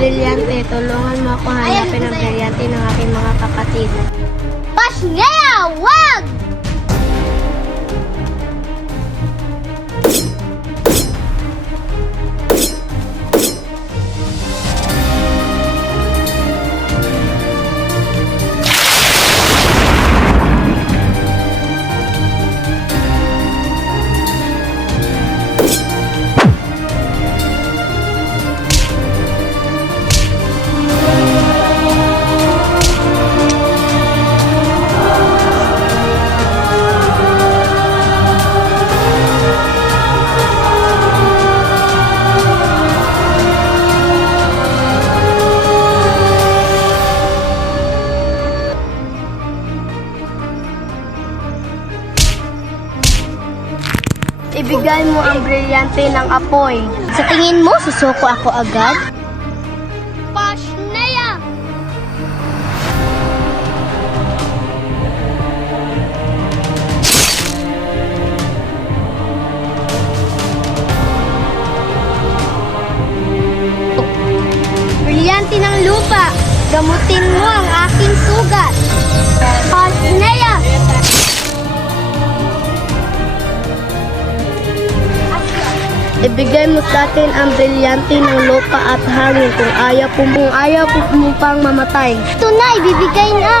brilyante, tulungan mo ako hanapin ang brilyante ng aking mga kapatid. Pasnea, wag! Ibigay mo ang brilyante ng apoy. Sa tingin mo, susuko ako agad? Pasnea! Brilyante ng lupa, gamutin mo ang aking sugat. Pasnea! Ibigay mo sa atin ang brilyante ng lupa at hangin kung ayaw mo pang mamatay. Ito na, ibibigay na!